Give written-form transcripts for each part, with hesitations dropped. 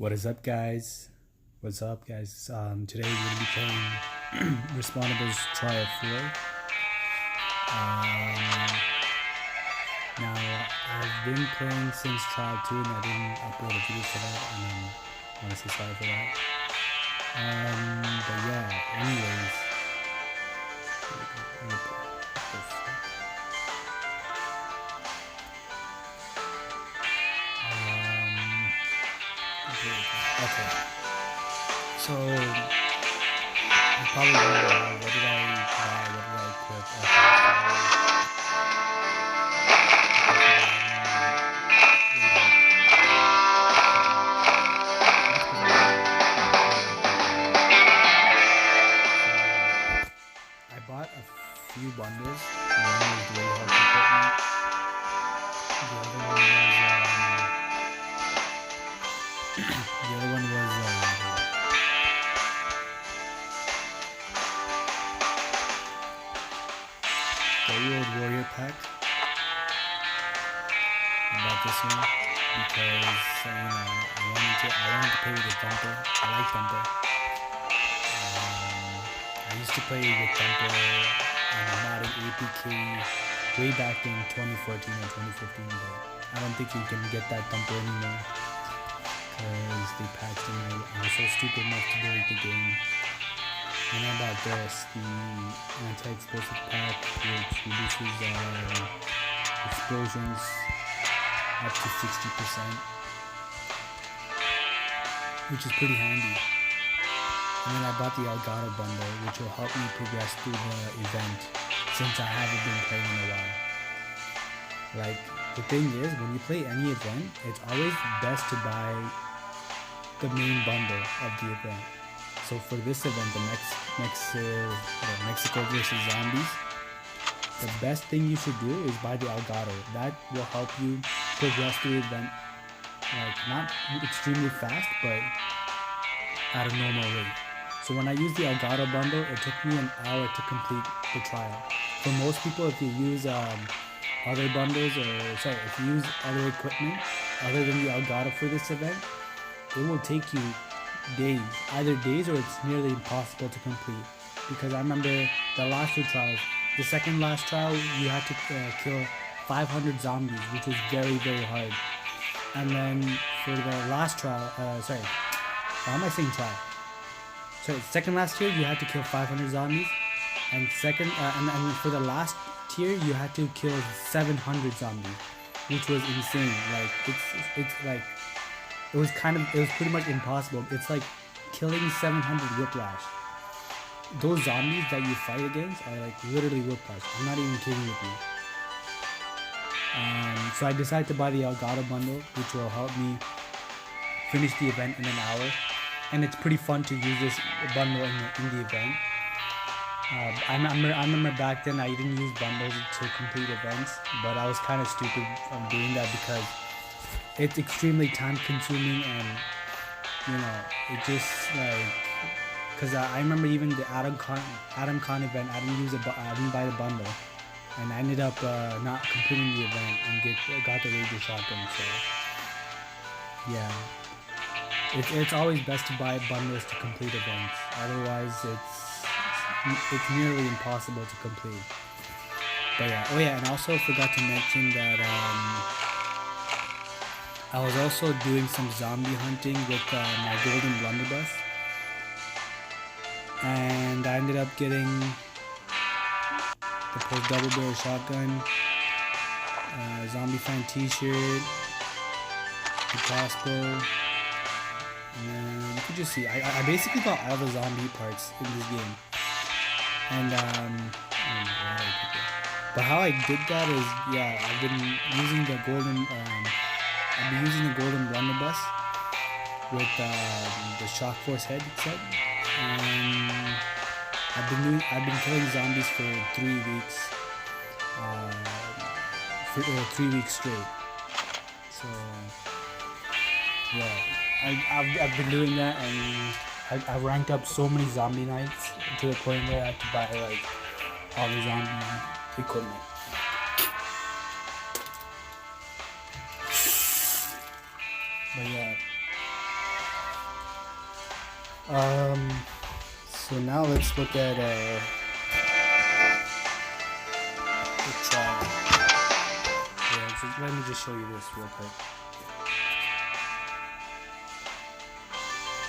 What is up, guys? What's up, guys? Today we're gonna be playing Respawnables Trial 4. Now I've been playing since Trial 2 and I didn't upload a video for that, and I want to say sorry for that. But yeah, anyways. Okay. So I'm probably wondering, what did I buy? What did I equip? I bought a few bundles. One was the really hard equipment. The other one was the old warrior pack. I bought this one because I wanted to play with the Thumper. I like Thumper. I used to play with Thumper on a modded APK way back in 2014 or 2015, but I don't think you can get that Thumper anymore because they patched him out. I was so stupid enough to delete the game. And I bought this, the anti-explosive pack, which reduces explosions up to 60%, which is pretty handy. And then I bought the Elgato bundle, which will help me progress through the event since I haven't been playing in a while. Like, the thing is, when you play any event, it's always best to buy the main bundle of the event. So for this event, the Mexico versus Zombies, the best thing you should do is buy the Elgato. That will help you progress through the event, like not extremely fast, but at a normal rate. So when I used the Elgato bundle, it took me an hour to complete the trial. For most people, if you use other bundles, if you use other equipment other than the Elgato for this event, it will take you days, either days or it's nearly impossible to complete. Because I remember the last two trials, the second last trial, you had to kill 500 zombies, which was very, very hard. And then for the last trial, why am I saying trial? Second last tier, you had to kill 500 zombies, and and for the last tier, you had to kill 700 zombies, which was insane. Like it's like it was pretty much impossible. It's like killing 700 whiplash. Those zombies that you fight against are like literally whiplash. I'm not even kidding with you. So I decided to buy the Elgato bundle, which will help me finish the event in an hour. And it's pretty fun to use this bundle in the event. I remember back then I didn't use bundles to complete events, but I was kind of stupid on doing that because it's extremely time consuming, and it just like, because I remember even the Adam Con event, I didn't buy the bundle, and I ended up not completing the event and got the Ranger shotgun. So yeah. It's always best to buy bundles to complete events. Otherwise, it's nearly impossible to complete. But yeah, and I also forgot to mention that I was also doing some zombie hunting with my golden blunderbuss, and I ended up getting the post double barrel shotgun, zombie fan t-shirt, the crossbow. And then you can just see, I basically got all the zombie parts in this game. And but how I did that is, I've been using the golden blunderbuss with the shock force head set, and I've been killing zombies for 3 weeks, for 3 weeks straight. So yeah. I've been doing that, and I've ranked up so many zombie nights to the point where I had to buy like all the zombie equipment. But yeah, Um, so now let's look at the trial. Yeah, so let me just show you this real quick.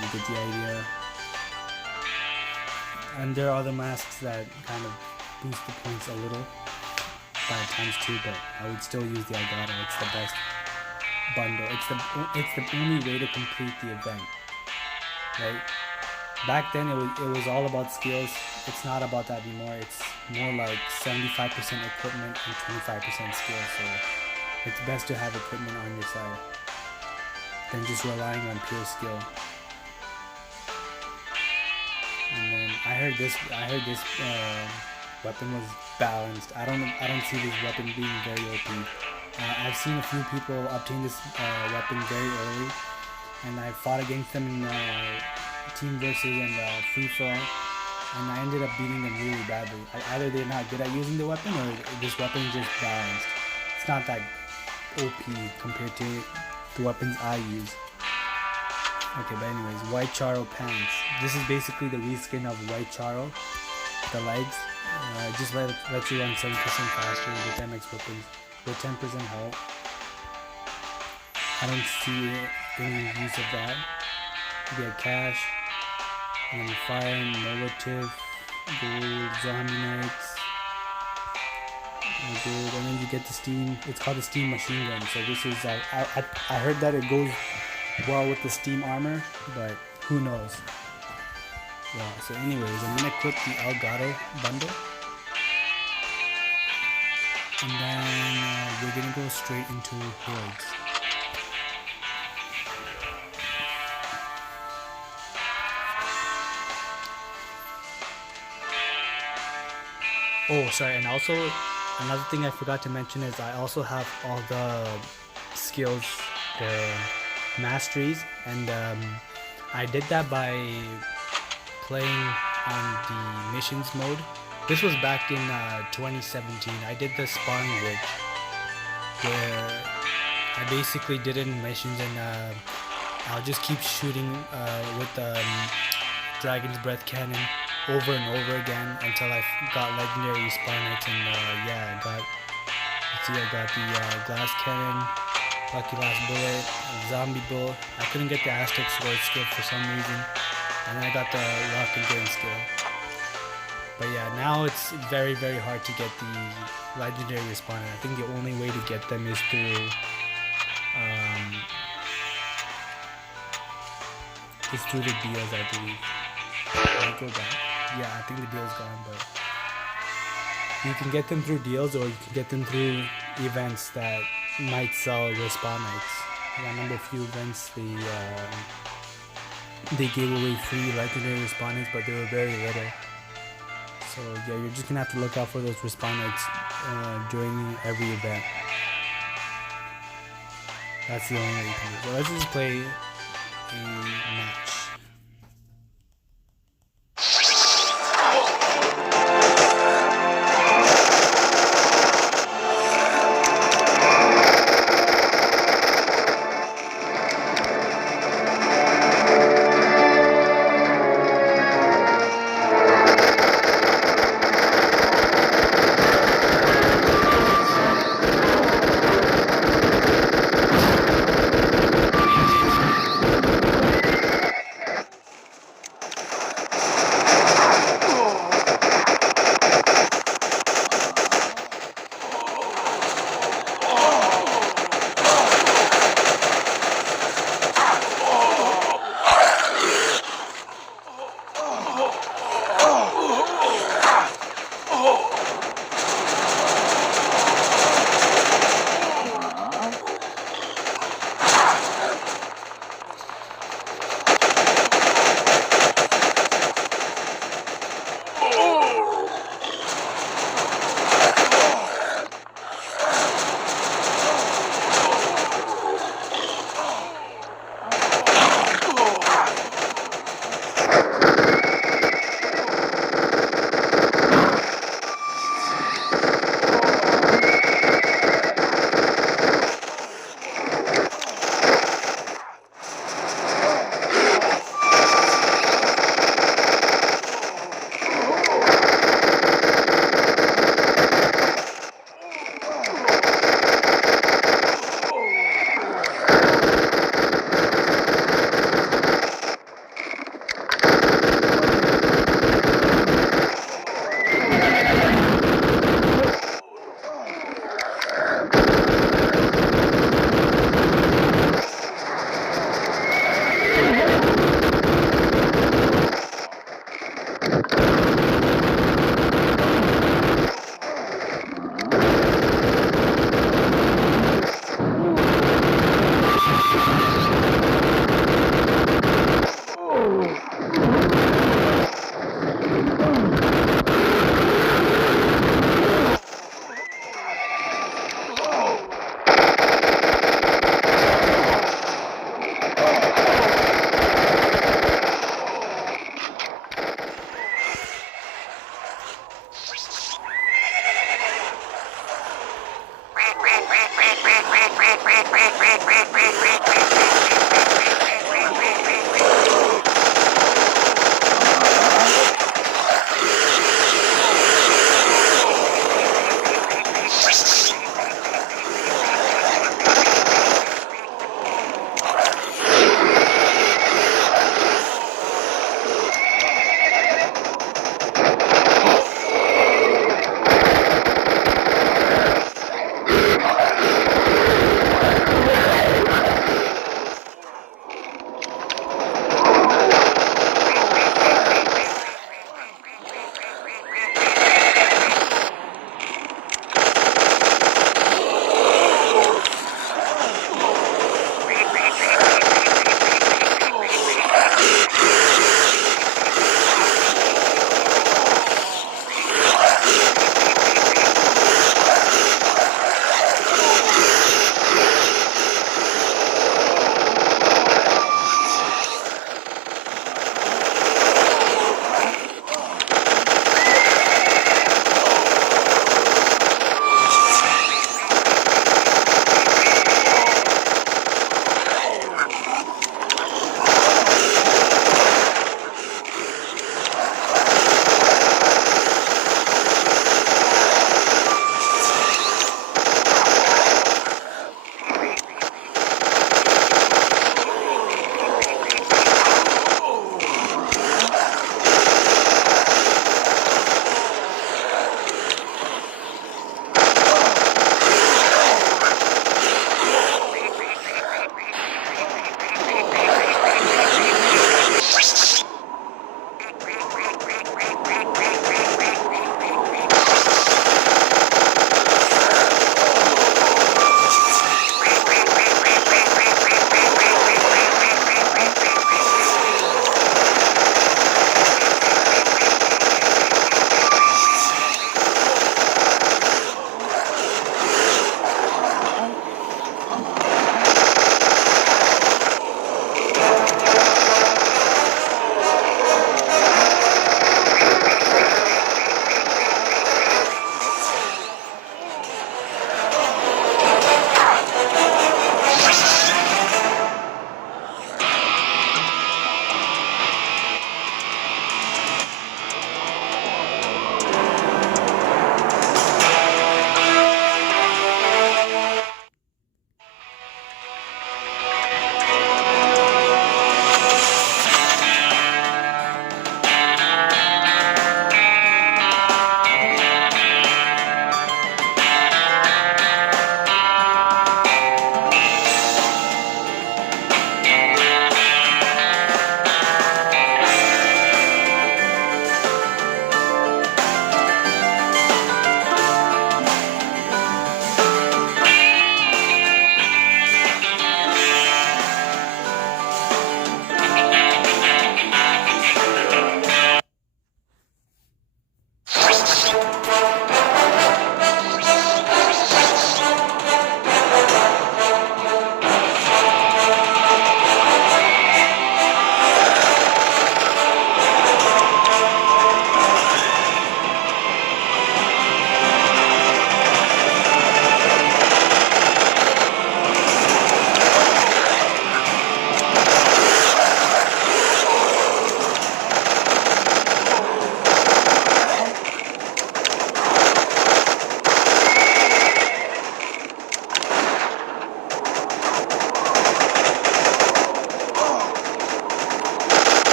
You get the idea. And there are other masks that kind of boost the points a little by ×2, but I would still use the Elgato. It's the best bundle. It's the only way to complete the event, right? Back then it was all about skills. It's not about that anymore. It's more like 75% equipment and 25% skill. So it's best to have equipment on your side than just relying on pure skill. And then I heard this weapon was balanced. I don't see this weapon being very OP. I've seen a few people obtain this weapon very early, and I fought against them in team versus and free for all, and I ended up beating them really badly. Either they're not good at using the weapon, or this weapon is just balanced. It's not that OP compared to the weapons I use. Okay, but anyways, White Charo pants. This is basically the reskin of White Charo. The legs, it just lets you run 7% faster with MX weapons with 10% health. I don't see any use of that. You get cash, and fire, motive, gold, zombie knights, gold, and then you get the steam. It's called the steam machine gun. So this is I heard that it goes well with the steam armor, but who knows. Yeah, so anyways, I'm gonna equip the Elgato bundle, and then we're gonna go straight into Hordes. Oh, sorry, and also another thing I forgot to mention is I also have all the skills, the masteries, and I did that by playing on the missions mode. This was back in 2017. I did the spawn ridge, where I basically did it in missions, and I'll just keep shooting with the Dragon's Breath cannon over and over again until I got legendary spawn knights, and yeah, I got the glass cannon, lucky last bullet, zombie bullet. I couldn't get the Aztec sword skill for some reason, and then I got the rock and drain skill. But yeah, now it's very, very hard to get the legendary respawn. I think the only way to get them is through the deals, I believe. Let me go back. Yeah, I think the deal's gone, but you can get them through deals, or you can get them through events that might sell respawn nights. I remember a few events they gave away free legendary respawn nights, but they were very little. So yeah, you're just gonna have to look out for those respawn nights during every event. That's the only way you can do it. So let's just play a match.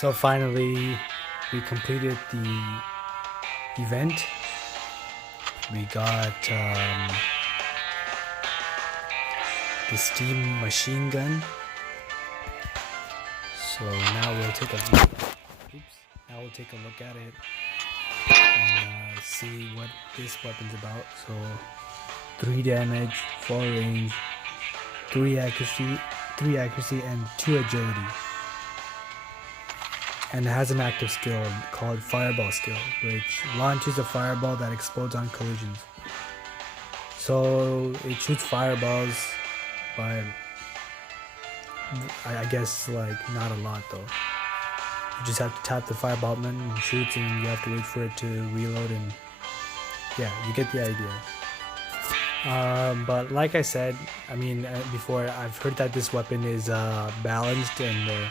So finally, we completed the event. We got the steam machine gun. So now we'll take a look at it and see what this weapon's about. So 3 damage, 4 range, 3 accuracy, and 2 agility. And it has an active skill called Fireball skill, which launches a fireball that explodes on collisions. So it shoots fireballs, but I guess like not a lot though. You just have to tap the fireball button and shoots, and you have to wait for it to reload, and yeah, you get the idea. But like I said, I mean before, I've heard that this weapon is balanced, and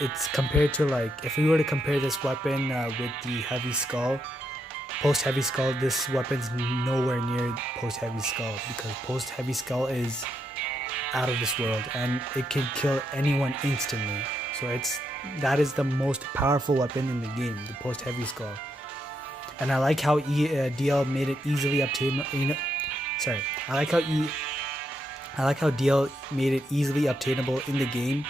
it's compared to, like, if we were to compare this weapon with the heavy skull, post heavy skull, this weapon's nowhere near post heavy skull, because post heavy skull is out of this world and it can kill anyone instantly. So that is the most powerful weapon in the game, the post heavy skull. And I like how DL made it easily obtainable. I like how DL made it easily obtainable in the game,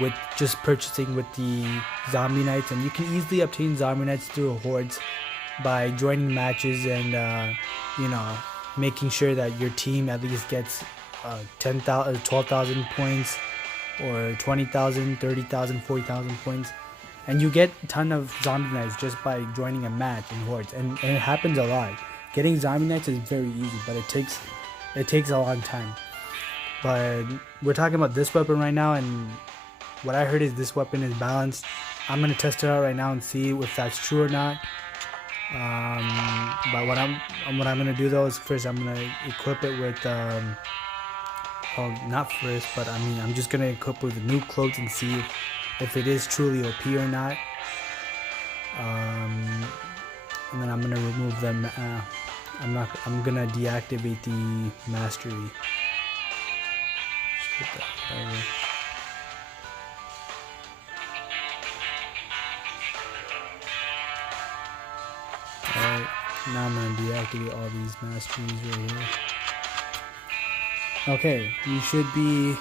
with just purchasing with the zombie knights. And you can easily obtain zombie knights through hordes by joining matches and making sure that your team at least gets 10,000 12,000 points, or 20,000, 30,000, 40,000 points, and you get a ton of zombie knights just by joining a match in hordes, and it happens a lot. Getting zombie knights is very easy, but it takes a long time. But we're talking about this weapon right now, and what I heard is this weapon is balanced. I'm gonna test it out right now and see if that's true or not. But what I'm gonna do though is first I'm gonna equip it with well, not first, but I mean I'm just gonna equip with new clothes and see if it is truly OP or not. And then I'm gonna remove them. I'm gonna deactivate the mastery. Just put that over. Alright, now I'm gonna deactivate all these masteries right here. Okay, you should be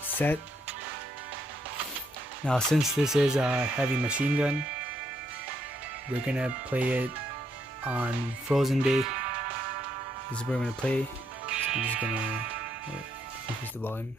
set. Now since this is a heavy machine gun, we're gonna play it on Frozen Day. This is where we're gonna play. So I'm just gonna increase the volume.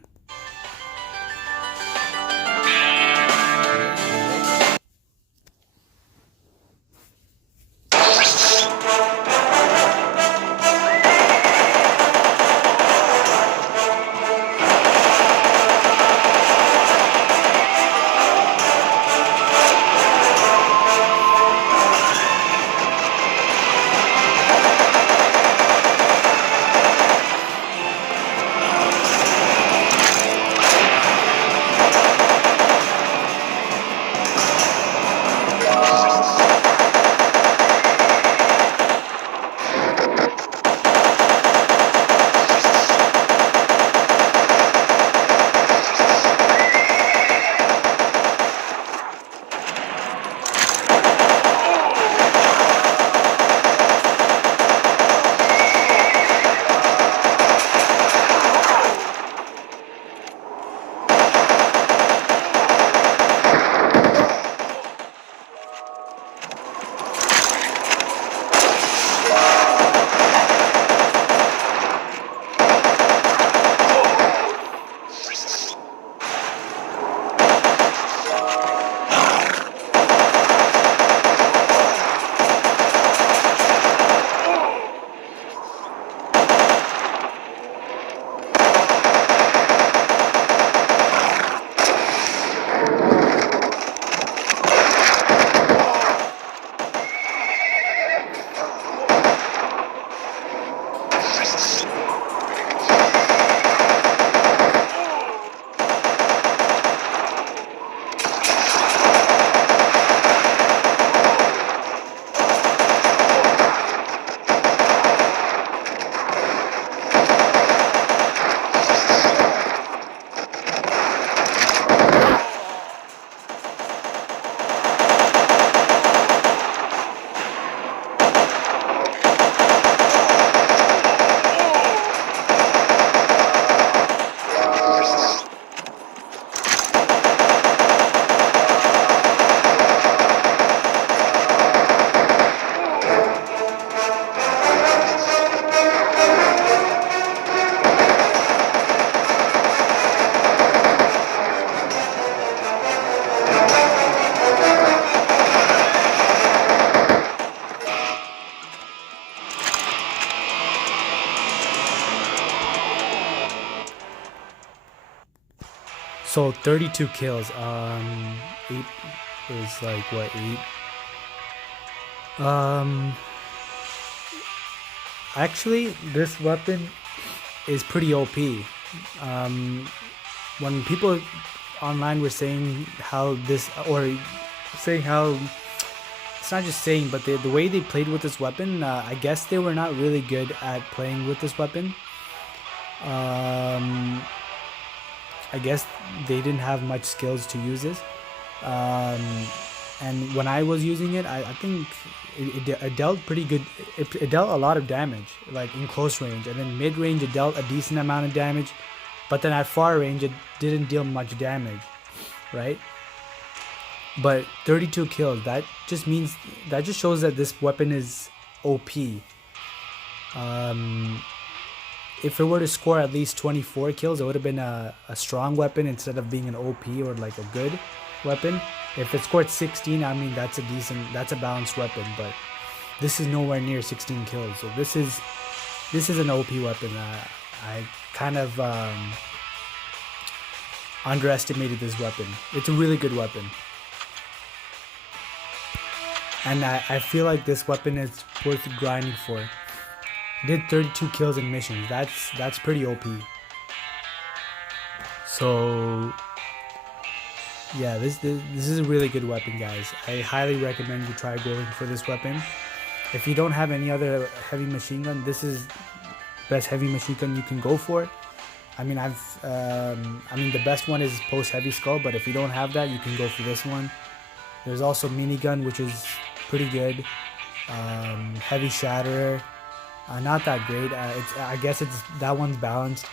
So 32 kills. 8 is like what, 8? Actually, this weapon is pretty OP. When people online were saying how this, or saying how, it's not just saying, but the way they played with this weapon, I guess they were not really good at playing with this weapon. I guess they didn't have much skills to use this. And when I was using it, I think it dealt pretty good. It dealt a lot of damage, like in close range, and then mid range it dealt a decent amount of damage, but then at far range it didn't deal much damage, right? But 32 kills, that just shows that this weapon is OP. If it were to score at least 24 kills, it would have been a strong weapon instead of being an OP or like a good weapon. If it scored 16, I mean that's a balanced weapon, but this is nowhere near 16 kills. So this is an OP weapon. I kind of underestimated this weapon. It's a really good weapon. And I feel like this weapon is worth grinding for. Did 32 kills in missions. That's pretty OP. So yeah, this is a really good weapon, guys. I highly recommend you try going for this weapon. If you don't have any other heavy machine gun, this is best heavy machine gun you can go for. I mean, the best one is post heavy skull, but if you don't have that, you can go for this one. There's also minigun, which is pretty good. Heavy shatterer, not that great. I guess that one's balanced.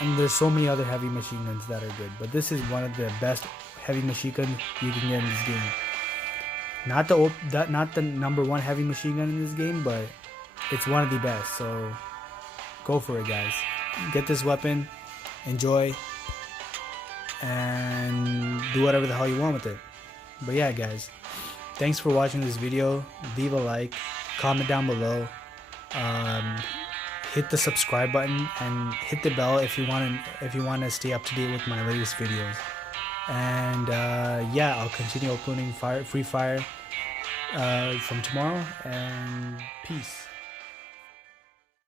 And there's so many other heavy machine guns that are good, but this is one of the best heavy machine guns you can get in this game. Not the number one heavy machine gun in this game, but it's one of the best. So go for it, guys. Get this weapon, enjoy, and do whatever the hell you want with it. But yeah, guys, thanks for watching this video. Leave a like, comment down below, hit the subscribe button, and hit the bell if you want to stay up to date with my latest videos. And yeah, I'll continue uploading Free Fire from tomorrow, and peace.